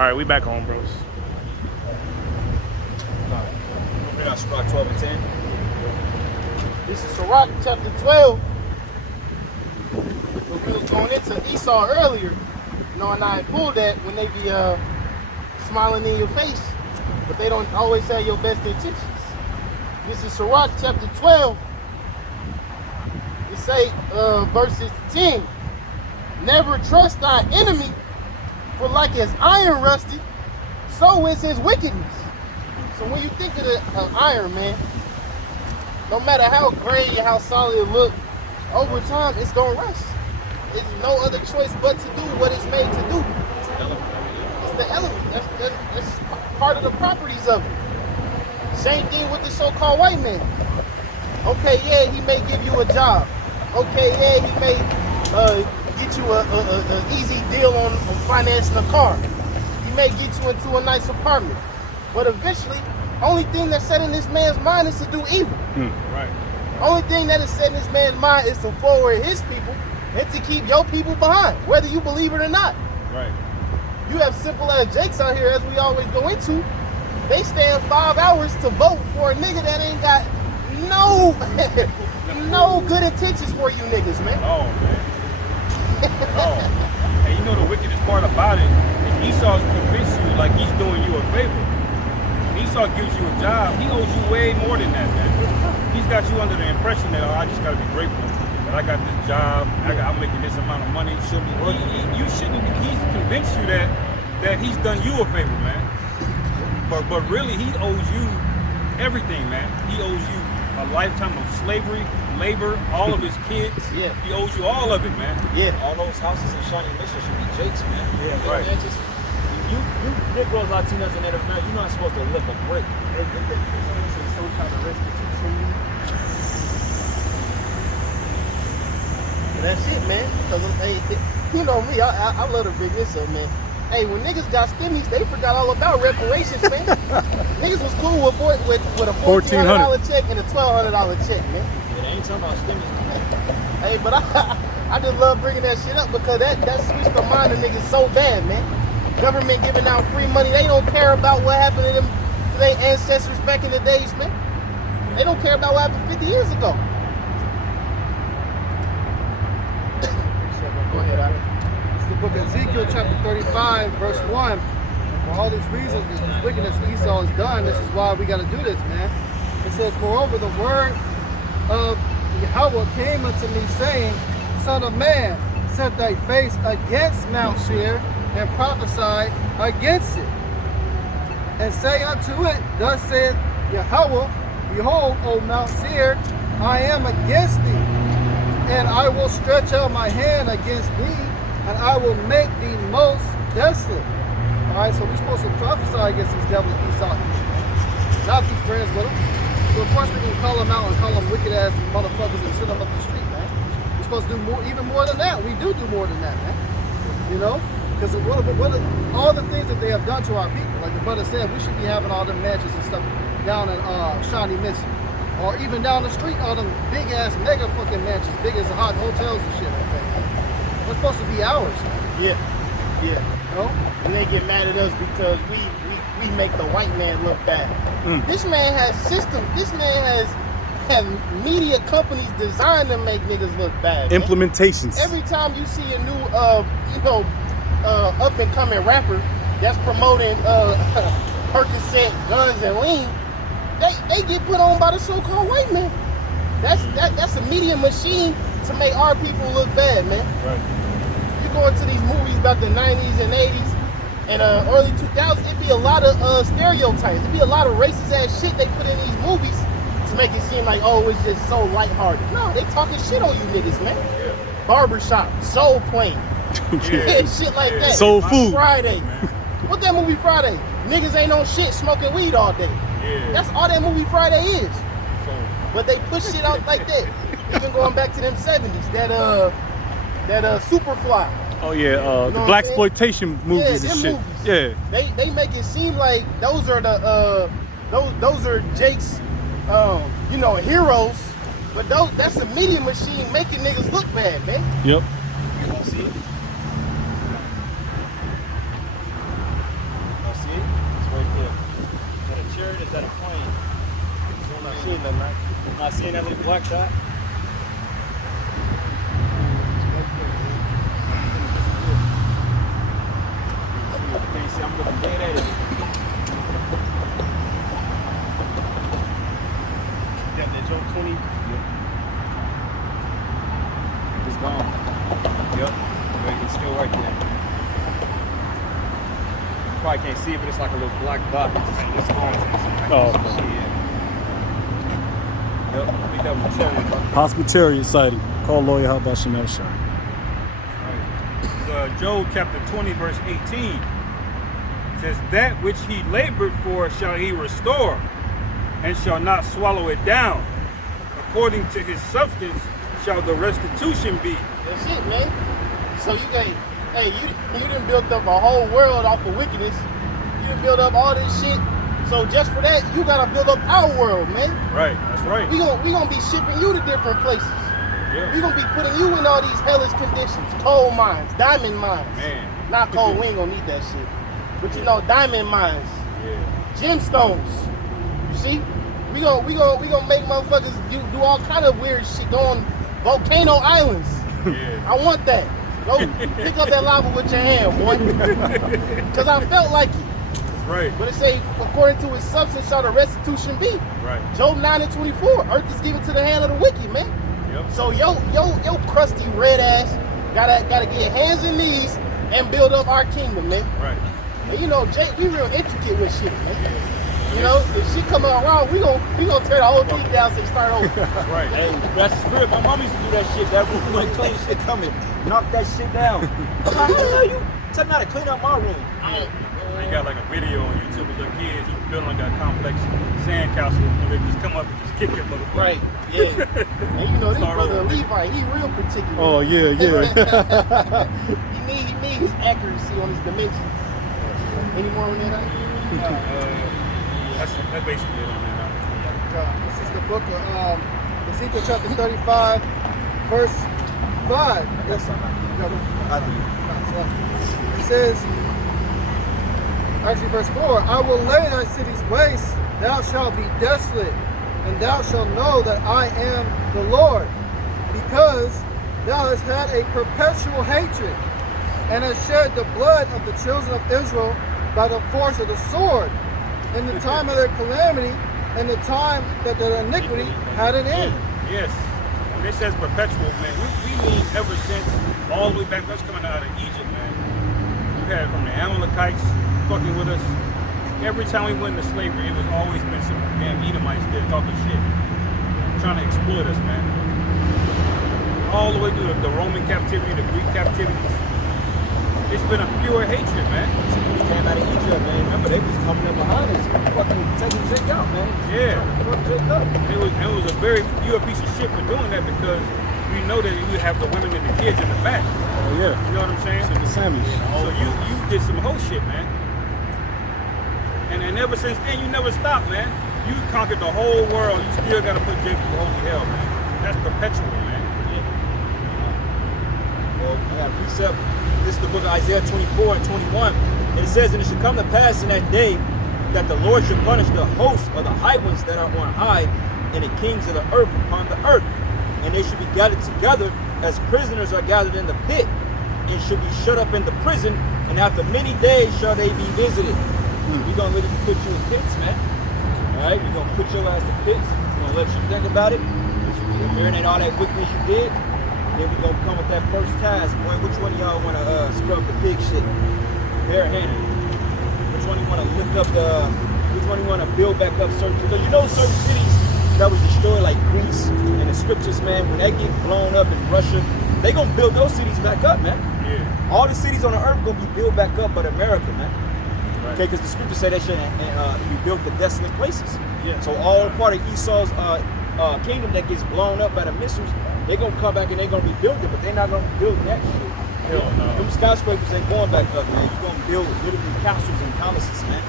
All right, we back home, bros. We got Sirach 12 and 10. This is Sirach chapter 12. So we was going into Esau earlier, knowing I pulled that when they be smiling in your face, but they don't always have your best intentions. This is Sirach chapter 12. It say verses 10. Never trust thy enemy, for like as iron rusted, so is his wickedness. So when you think of the iron, man, no matter how gray and how solid it look, over time it's gonna rust. There's no other choice but to do what it's made to do. It's the element. That's part of the properties of it. Same thing with the so-called white man. Okay, yeah, he may give you a job. Okay, yeah, he may get you an easy deal on financing a car. He may get you into a nice apartment. But eventually, only thing that's set in this man's mind is to do evil. Right. Only thing that is set in this man's mind is to forward his people and to keep your people behind, whether you believe it or not. Right. You have simple as Jakes out here, as we always go into. They stand 5 hours to vote for a nigga that ain't got no no good intentions for you niggas, man. Oh, man. Oh. And you know the wickedest part about it is Esau's convinced you like he's doing you a favor. When Esau gives you a job, he owes you way more than that, man. He's got you under the impression that, oh, I just gotta be grateful that I got this job, I'm making this amount of money. You shouldn't, he's convinced you that he's done you a favor, man. But really, he owes you everything, man. He owes you a lifetime of slavery, labor, all of his kids. Yeah. He owes you all of it, man. Yeah. All those houses in Shawnee Mission should be Jake's, man. Yeah, You right. know, man, just, you Negroes, Latinos, and Native Americans, you're not supposed to lift a brick. That's it, man. Because hey, you know me, I love to bring this up, man. Hey, when niggas got stimmies, they forgot all about reparations, man. Niggas was cool with a $1,400 check and a $1,200 check, man. Yeah, they ain't talking about stimulus. Hey, but I just love bringing that shit up because that switched the mind of niggas so bad, man. Government giving out free money, they don't care about what happened to them, to their ancestors back in the days, man. They don't care about what happened 50 years ago. Go ahead, Adam. It's the book of Ezekiel, chapter 35, verse 1. And for all these reasons, this wickedness Esau has done, this is why we got to do this, man. It says, moreover, the word of Yahawah came unto me, saying, Son of man, set thy face against Mount Seir, and prophesy against it. And say unto it, thus saith Yahawah, behold, O Mount Seir, I am against thee, and I will stretch out my hand against thee, and I will make thee most desolate. Alright, so we're supposed to prophesy against these devils Esau, not be friends with them. So of course we can call them out and call them wicked ass motherfuckers and send them up the street, man. We're supposed to do more, even more than that. We do more than that, man. You know? Because all the things that they have done to our people, like the brother said, we should be having all them mansions and stuff down in Shawnee Mission. Or even down the street, all them big ass mega fucking mansions, big as hot hotels and shit like that. It's supposed to be ours. Yeah. You know? And they get mad at us because we make the white man look bad. This man has systems. This man has media companies designed to make niggas look bad. Man. Implementations. Every time you see a new up and coming rapper that's promoting Percocet, guns, and lean, they get put on by the so-called white man. That's a media machine to make our people look bad, man. Right. You go into these movies about the 90s and 80s and early 2000s, it'd be a lot of stereotypes. It'd be a lot of racist ass shit they put in these movies to make it seem like, oh, it's just so lighthearted. No, they talking shit on you niggas, man. Yeah. Barbershop, Soul Plane, shit like that. Soul Food. Friday. What that movie Friday? Niggas ain't on shit smoking weed all day. Yeah. That's all that movie Friday is. But they push shit out like that. Even going back to them 70s, that Superfly. Oh yeah, the black exploitation movies and shit. Movies. Yeah. They make it seem like those are the those are Jake's heroes, but that's a media machine making niggas look bad, man. Yep. You see? just at a plane. So I'm not seeing nothing, right? I'm not seeing that little black dot. See, I'm looking dead at it. That Joe 20. It's gone. Yep. But it's still right there. Probably can't see it, but it's like a little black dot. It's gone. Oh, Yep. I think that was a cherry, bro. possible chariot sighting. Call lawyer YAHAWASHI. Job chapter 20, verse 18 says, "That which he labored for shall he restore, and shall not swallow it down. According to his substance shall the restitution be." That's it, man. So you got, hey, you done built up a whole world off of wickedness. You done built up all this shit. So just for that, you gotta build up our world, man. Right, that's right. We gonna be shipping you to different places. Yeah. We gonna be putting you in all these hellish conditions, coal mines, diamond mines. Man. Not coal, we ain't gonna need that shit. But you know, diamond mines, Yeah. gemstones. You see, we gonna make motherfuckers do all kind of weird shit. Go on volcano islands. Yeah. I want that. Go pick up that lava with your hand, boy. Cause I felt like it. Right. But it say, according to his substance shall the restitution be. Right. Job 9:24. Earth is given to the hand of the wicked, man. Yep. So yo crusty red ass gotta get hands and knees and build up our kingdom, man. Right. And you know, Jake, we real intricate with shit, man. You know, if shit come out wrong, we gonna tear the whole thing down and start over. Right. Hey, that's the spirit. My mom used to do that shit. That room like clean shit coming. Knock that shit down. I'm like, hell, you tell me how to clean up my room. They got like a video on YouTube of little kids. He's building like a complex sandcastle, and they just come up and just kick your motherfucker. Right. Yeah. And you know, this Start brother over. Levi, he real particular. Oh, yeah. he need his accuracy on his dimensions. Any more on that? That's basically it on that. This is the book of Ezekiel chapter 35, verse 5. Yes, sir. It says, actually verse 4, I will lay thy cities waste, thou shalt be desolate, and thou shalt know that I am the Lord, because thou hast had a perpetual hatred, and hast shed the blood of the children of Israel by the force of the sword, in the time of their calamity, and the time that their iniquity had an end. Yes. When it says perpetual, man, we mean ever since all the way back us coming out of Egypt, man. We had from the Amalekites fucking with us. Every time we went into slavery, it was always been some damn Edomites there talking shit, trying to exploit us, man. All the way through the Roman captivity, the Greek captivity. It's been a pure hatred, man. We came out of Egypt, man. Remember, they was coming up behind us, fucking taking Jake out, man. Yeah. Fuck Jake up. It was a very, you're a piece of shit for doing that, because we know that you have the women and the kids in the back. Oh, yeah. You know what I'm saying? The Sammys. So you did some whole shit, man. And ever since then, you never stopped, man. You conquered the whole world. You still got to put Jake through holy hell, man. That's perpetual, man. Well, I got a precept. This is the book of Isaiah 24 and 21. And it says, and it shall come to pass in that day that the Lord shall punish the hosts of the high ones that are on high, and the kings of the earth upon the earth. And they shall be gathered together as prisoners are gathered in the pit, and shall be shut up in the prison, and after many days shall they be visited. We're going to literally put you in pits, man. All right? We're going to put your ass in pits. We're going to let you think about it. Marinate all that wickedness you did. Then we're going to come with that first task. Boy, which one of y'all want to scrub the pig shit? Barehanded. Which one you want to lift up which one you want to build back up certain, because you know certain cities that was destroyed like Greece and the scriptures, man, when they get blown up in Russia, they going to build those cities back up, man. Yeah. All the cities on the earth going to be built back up but America, man. Right. Okay, because the scripture said that shit rebuilt the desolate places. Yeah. So all part of Esau's kingdom that gets blown up by the missiles, they're gonna come back and they're gonna rebuild it, but they're not gonna build that shit. Hell no. Them skyscrapers ain't going back up, man. You're gonna build literally castles and palaces, man.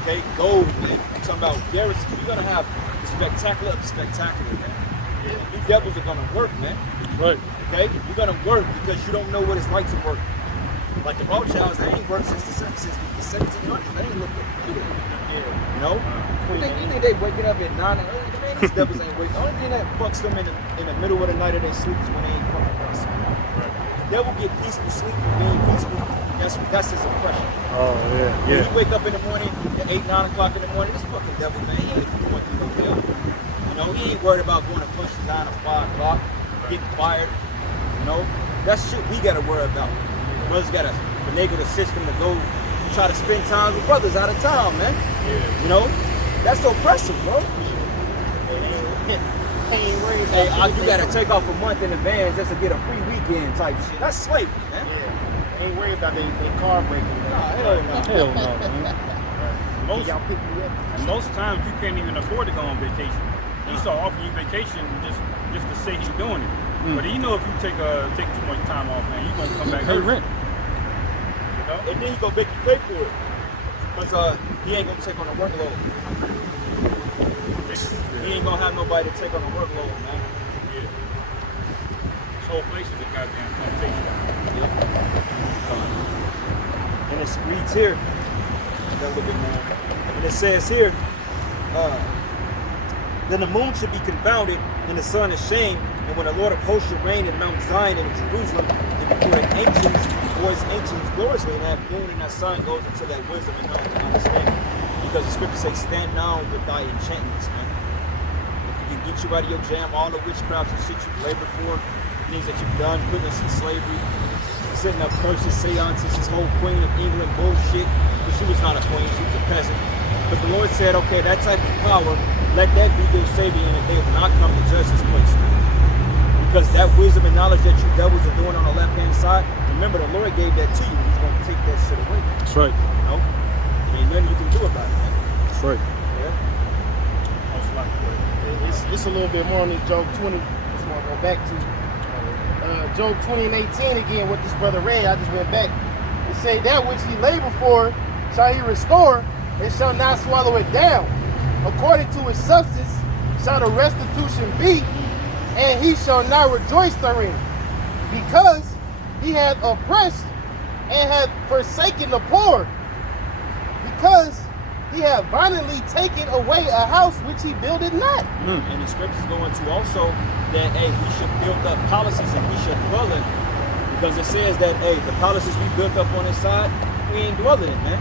Okay, gold, man. I'm talking about garrisons. You're gonna have the spectacular of the spectacular, man. Yeah. You devils are gonna work, man. Right. Okay? You're gonna work because you don't know what it's like to work. Like the Rothschilds, they ain't worked since the 1700s. They ain't looked at feudal. You know? You think they waking up at 9 man, these devils ain't waking. The only thing that fucks them in the middle of the night of their sleep is when they ain't fucking us. The devil get peaceful sleep for being peaceful. That's his oppression. Oh, yeah, When yeah. he wake up in the morning at 8, 9 o'clock in the morning, this fucking devil, man, he ain't going through no hell. You know, he ain't worried about going to punch the 9 or 5 o'clock, getting fired. You know, that's shit we gotta worry about. Brothers gotta finagle the system to go try to spend time with brothers out of town, man. You know, that's oppressive, bro. Hey, you gotta take off a month in advance just to get a free weekend type shit. That's slavery, man. Yeah. Ain't worried about their car breaking. Nah, hell no. Hell no, man. Y'all pick me up. Most times you can't even afford to go on vacation. Esau offering you vacation just to say he's doing it. But he know if you take too much time off, man, you gonna come back Pay hurt. rent. You know? And then he gonna make you pay for it. Because he ain't gonna take on the workload. He ain't gonna have nobody to take on the workload, man. Yeah. This whole place is a goddamn temptation. And it reads here, and it says here, then the moon should be confounded and the sun ashamed, and when the Lord of hosts shall reign in Mount Zion and in Jerusalem, and before the ancients, boys ancients gloriously, and that moon and that sun goes into that wisdom and knowledge and understanding. Because the scripture says, stand now with thy enchantments, man. If you can get you out of your jam, all the witchcrafts and shit you've labored for, things that you've done, putting us in slavery, setting up curses, seances, this whole Queen of England bullshit. But she was not a queen, she was a peasant. But the Lord said, okay, that type of power, let that be their savior, and they will not come to judge this place. Because that wisdom and knowledge that you devils are doing on the left-hand side, remember the Lord gave that to you. He's going to take that shit away. That's right. You know? There ain't nothing you can do about it, man. That's right. Yeah. It's a little bit more on this Job 20. Just want to go back to Job 20 and 18 again. What this brother read, I just went back. It say that which he labored for shall he restore, and shall not swallow it down. According to his substance shall the restitution be, and he shall not rejoice therein, because he hath oppressed and hath forsaken the poor, because he hath violently taken away a house which he builded not. And the scriptures go into also that, hey, we should build up palaces and we should dwell in it. Because it says that, hey, the palaces we built up on this side, we ain't dwelling in, man.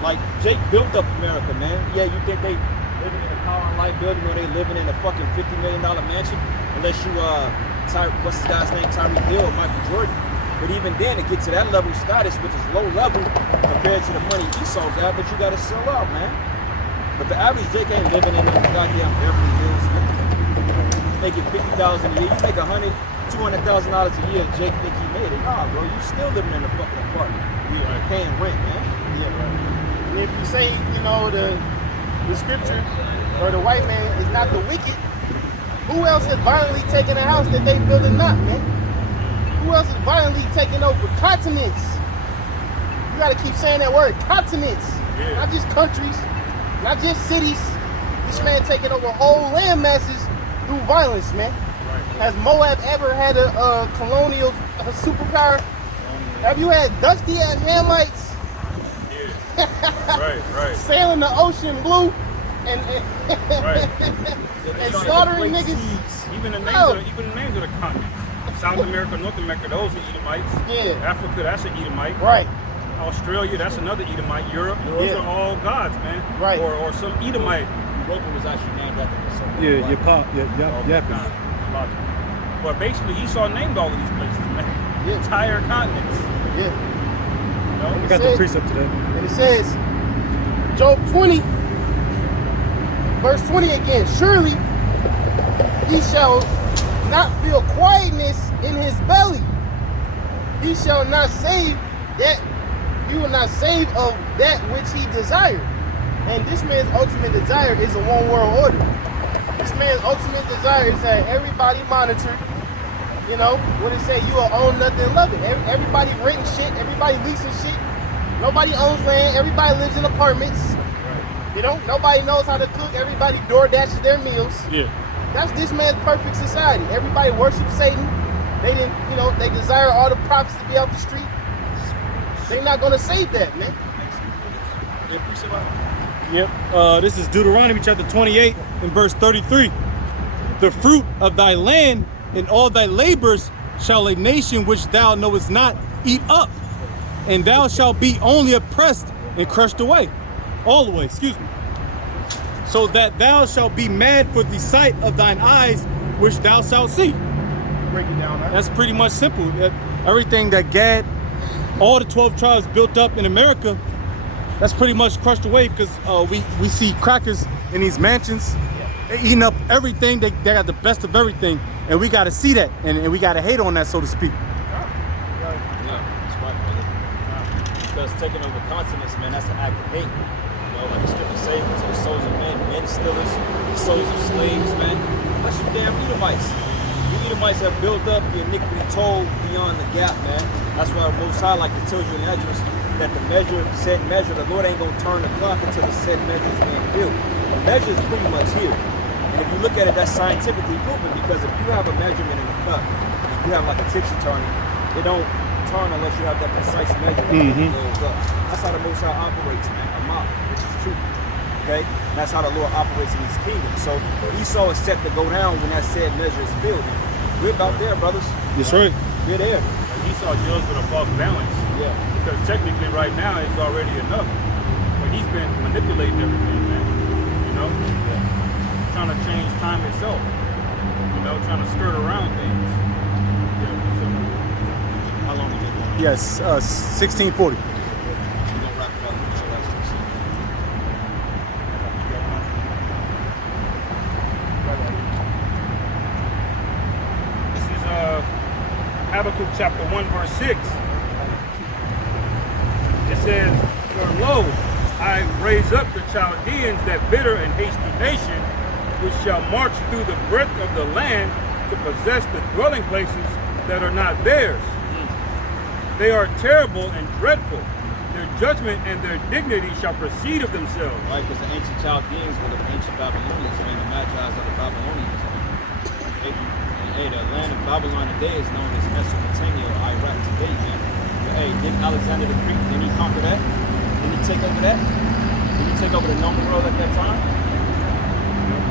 Like Jake built up America, man. Yeah, you think they living in a power and light building, or they living in a fucking $50 million mansion? Unless you, what's this guy's name, Tyreek Hill or Michael Jordan. But even then, to get to that level of status, which is low level compared to the money Esau's at, but you got to sell out, man. But the average Jake ain't living in no goddamn Beverly Hills, man. Making $50,000 a year. You make $100,000, $200,000 a year, Jake think he made it. Nah, bro, you still living in a fucking apartment. You're paying rent, man. Yeah, right. And if you say, you know, the scripture or the white man is not the wicked, who else has violently taken a house that they building not, man? Who else is violently taking over continents? You gotta keep saying that word, continents. Yeah. Not just countries, not just cities. This man taking over whole land masses through violence, man. Right. Has Moab ever had a colonial superpower? Have you had dusty ass Hamites Right. sailing the ocean blue and Right. and slaughtering niggas? Even the names, No. of the names of the continents. South America, North America, those are Edomites. Yeah. Africa, that's an Edomite. Right. Australia, that's another Edomite. Europe, those Yeah. are all gods, man. Right. Or some Edomite. Europa was actually named after something. Yeah, your pop, yeah. Kind of logic. But basically, Esau named all of these places, man. Yeah. Entire continents. Yeah. You know? I got the precept today. And it says, Job 20, verse 20 again, surely he shall not feel quietness in his belly. He shall not save that, he will not save of that which he desired. And this man's ultimate desire is a one world order. This man's ultimate desire is that everybody monitored. You know, what it say, you will own nothing, love it. Everybody renting shit, everybody leasing shit. Nobody owns land, everybody lives in apartments. You know, nobody knows how to cook, everybody door dashes their meals. Yeah. That's this man's perfect society. Everybody worships Satan. They didn't, you know, they desire all the prophets to be out the street. They're not gonna save that, man. Yep. This is Deuteronomy chapter 28 and verse 33. The fruit of thy land and all thy labors shall a nation which thou knowest not eat up, and thou shalt be only oppressed and crushed away. All the way, excuse me. So that thou shalt be mad for the sight of thine eyes, which thou shalt see. Break it down, right? That's pretty much simple. Everything that Gad, all the 12 tribes built up in America, that's pretty much crushed away because we see crackers in these mansions, eating up everything. They got the best of everything, and we got to see that, and we got to hate on that, so to speak. Yeah, that's right, brother. Because taking over continents, man, that's an act of hate. You know, like the scripture says, to the souls of men, men stealers, the souls of slaves, man. That's you damn Edomites. You Edomites have built up the iniquity toll beyond the gap, man. That's why Most High like to tell you in Esdras that the said measure, the Lord ain't gonna turn the clock until the said measure is being filled. The measure is pretty much here. And if you look at it, that's scientifically proven, because if you have a measurement in a cup, and you have like a tipsy turning, it don't turn unless you have that precise measurement. That's how the Most High operates, man. A mouth, which is truth. Okay? And that's how the Lord operates in his kingdom. So Esau is set to go down when that said measure is filled. We're about there, brothers. That's right. We're there. Esau deals with a false balance. Yeah. Because technically right now it's already enough. But he's been manipulating everything, man. You know? Trying to change time itself. You know, trying to skirt around things. Yeah. So, how long have you been going? Yes, 1640. We're gonna wrap it up. So that's what This is Habakkuk chapter 1 verse 6. It says, for lo, I raise up the Chaldeans, that bitter and hasty nation, which shall march through the breadth of the land to possess the dwelling places that are not theirs. They are terrible and dreadful. Their judgment and their dignity shall proceed of themselves. Right, because the ancient Chaldeans were the ancient Babylonians, I mean the Magi's of the Babylonians. Hey, the land of Babylon today is known as Mesopotamia or Iraq today, man. But hey, didn't Alexander the Greek, didn't he conquer that? Didn't he take over that? Didn't he take over the known world at that time?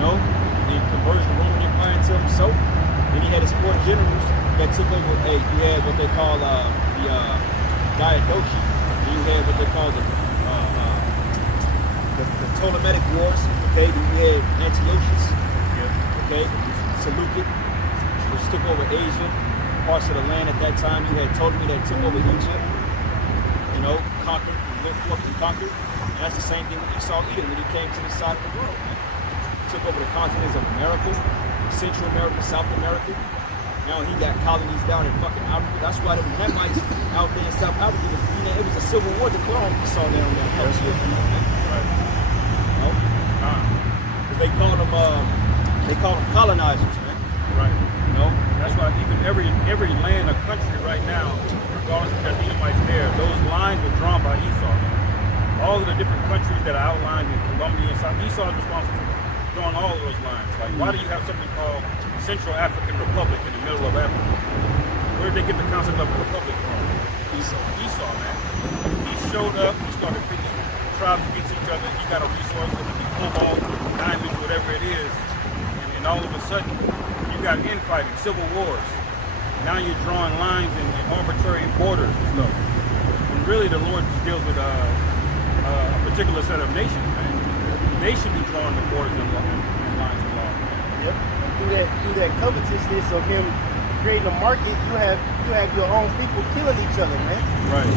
No. He converted the Roman Empire into himself. Then he had his 4 generals that took over. Hey, you had what they call the Diadochi. Then you had what they call the Ptolemaic Wars. Okay, then you had Antiochus. Okay, Seleucid, which took over Asia, parts of the land at that time. You had Ptolemy that took over Egypt. You know, conquered, went forth and conquered. And that's the same thing with Esau Edom when he came to the side of the world, man. Took over the continents of America, Central America, South America. Now he got colonies down in fucking Africa. That's why the Hamites out there in South Africa it was a civil war declared on Esau down there. Right. You know? Because they call them colonizers, man. Right. You know? That's why even every land or country right now, regardless of the Edomites there, those lines were drawn by Esau. All of the different countries that are outlined in Colombia and South, Esau is responsible for drawing all of those lines. Like, why do you have something called Central African Republic in the middle of Africa? Where did they get the concept of a republic from? Esau, man. He showed up, he started picking tribes against each other. You got a resource, whether it be cobalt, diamonds, whatever it is, and all of a sudden, you got infighting, civil wars. Now you're drawing lines and arbitrary borders and stuff. When really the Lord deals with a particular set of nations, man. They should be drawing the borders and lines of law. Yep. And through that covetousness of him creating a market, you have your own people killing each other, man. Right.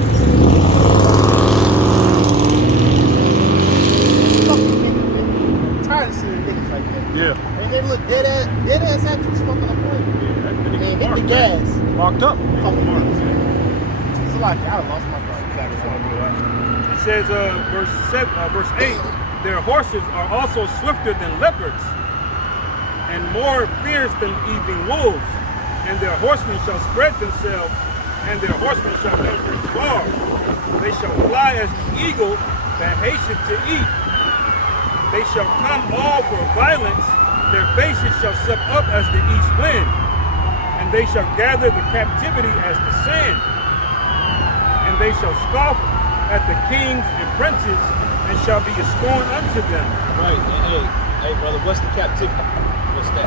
I'm tired of seeing niggas like that. Yeah. And they look dead ass actually smoking a point. Yeah, that And nigga's hit marked, the man. gas. Locked up. Fucking Marked, niggas. man. It's a lot. I lost my thought. It says, verse 8, their horses are also swifter than leopards, and more fierce than evening wolves, and their horsemen shall spread themselves, and their horsemen shall enter far. They shall fly as the eagle that hasteth to eat. They shall come all for violence, their faces shall suck up as the east wind, and they shall gather the captivity as the sand. And they shall scoff at the kings and princes, and shall be a scorn unto them. Right. And hey, brother, what's the captivity? What's that?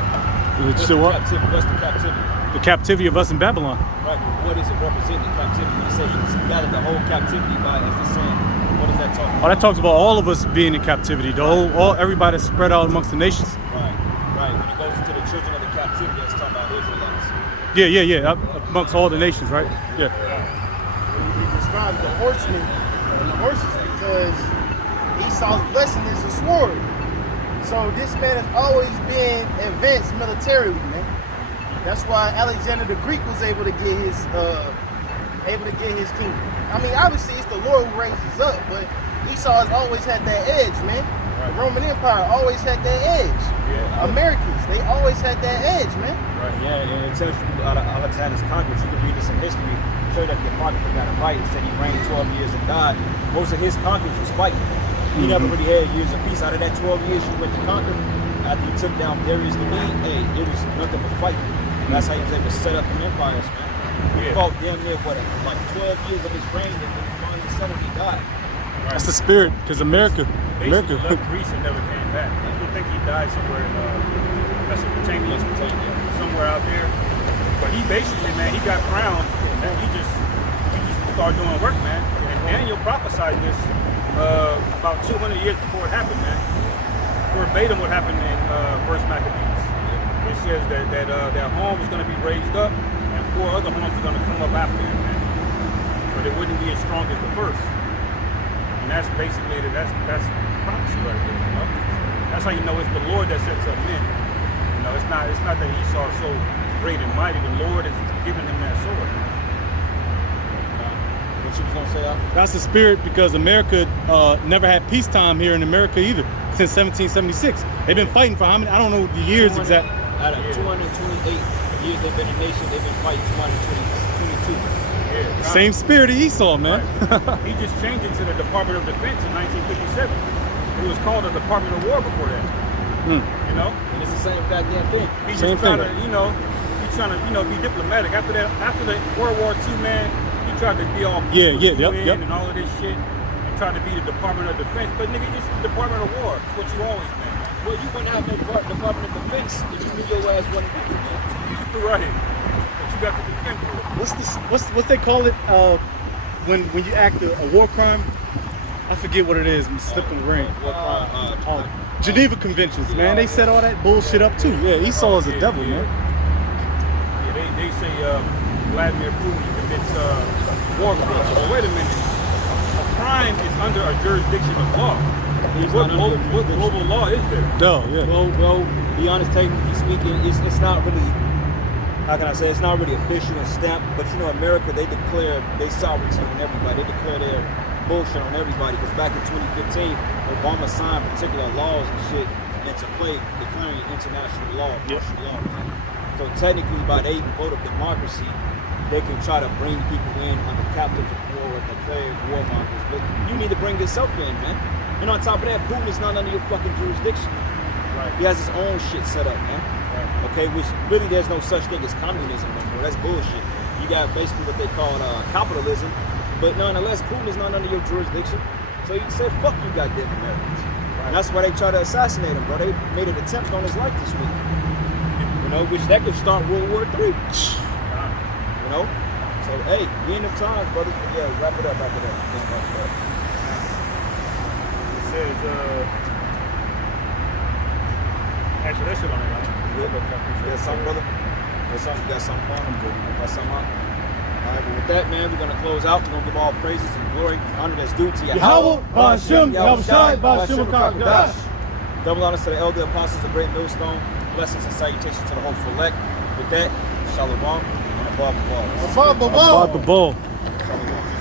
What's the captivity? What's the captivity? The captivity of us in Babylon. Right. What is it representing? The captivity. You say he's gathered the whole captivity by as the sand. What does that talk about? Oh, that talks about all of us being in captivity. The whole, everybody that's spread out amongst the nations. Right. Right. When it goes into the children of the captivity, that's talking about Israelites. Yeah. Amongst all the nations, right? Yeah. He describes the horsemen and the horses because Esau's blessing is a sword. So this man has always been advanced militarily, man. That's why Alexander the Greek was able to get his kingdom. I mean, obviously it's the Lord who raises up, but Esau has always had that edge, man. The Roman Empire always had that edge. Yeah. Americans, they always had that edge, man. Right. Yeah. And it tells you about Alexander's conquest. You can read this in history. Show that the Apocrypha got it right. It said he reigned 12 years and died. Most of his conquest was fighting. He never really had years of peace. Out of that 12 years he went to conquer, after he took down Darius the Mede, it was nothing but fighting. That's how he was able to set up an empires, man. He fought damn near like 12 years of his reign, and then finally settled, he died. Right. That's the spirit, because America. Basically left Greece and never came back. People think he died somewhere in Mesopotamia, somewhere out there. But he basically, man, he got crowned, and he just started doing work, man. And Daniel prophesied this about 200 years before it happened, man. Verbatim what happened in First Maccabees. It says that their home was going to be raised up, and 4 other homes are going to come up after him, man. But it wouldn't be as strong as the first. And that's basically that's prophecy right there, you know. That's how you know it's the Lord that sets up men. You know, it's not that Esau is so great and mighty. The Lord is giving him that sword. What you was gonna say? That's the spirit, because America never had peacetime here in America either since 1776. They've been fighting for how many? I don't know the years exact. Out of 228 years they've been a nation, they've been fighting 222. Yeah, Same spirit of Esau, man. Right. He just changed it to the Department of Defense in 1957. It was called the Department of War before that. You know, And it's the same goddamn thing. he's Same just trying thing. to, he's trying to, be diplomatic. After the World War II, man, he tried to be all yep. and all of this shit, and tried to be the Department of Defense. But nigga, this is the Department of War. It's what you always been. Well, you wouldn't have no Department of Defense if you knew your ass wasn't working, man. Right. But you got to defend for it. What's they call it when you act a war crime? I forget what it is. I'm slipping the brain. Geneva Conventions, man. They set all that bullshit up too. Yeah, Esau is a devil, man. Yeah, they say Vladimir Putin commits war crimes. Well, wait a minute. A crime is under a jurisdiction of law. What global law is there? No, yeah. Well, to be honest, technically speaking, it's not really, how can I say, it's not really official and stamped, but you know, America, they declare their sovereignty on everybody. They declare their bullshit on everybody, because back in 2015, Obama signed particular laws and shit into play, declaring international law, martial law. So technically, by their vote of democracy, they can try to bring people in under captive of war and declare warmongers. But you need to bring yourself in, man. And on top of that, Putin is not under your fucking jurisdiction. Right. He has his own shit set up, man. Right. Okay, which really there's no such thing as communism no more. That's bullshit. You got basically what they call capitalism. But nonetheless, Putin is not under your jurisdiction. So you said, fuck you goddamn Americans. Right. And that's why they try to assassinate him, bro. They made an attempt on his life this week. You know, which that could start World War III. You know? So, hey, we in the times, brother. Yeah, wrap it up. It says, actually, that shit on it, right? You got something, brother? You got something for him? Got something out? All right, but with that, man, we're going to close out. We're going to give all praises and glory, honor that's due to Yahawah, bahasham, Yahawashi, bahasham, Kakadash. Double honors to the elder apostles of Great Millstone. Blessings and salutations to the whole select. With that, shalom and above the ball. Above the ball. About the ball. Shalom.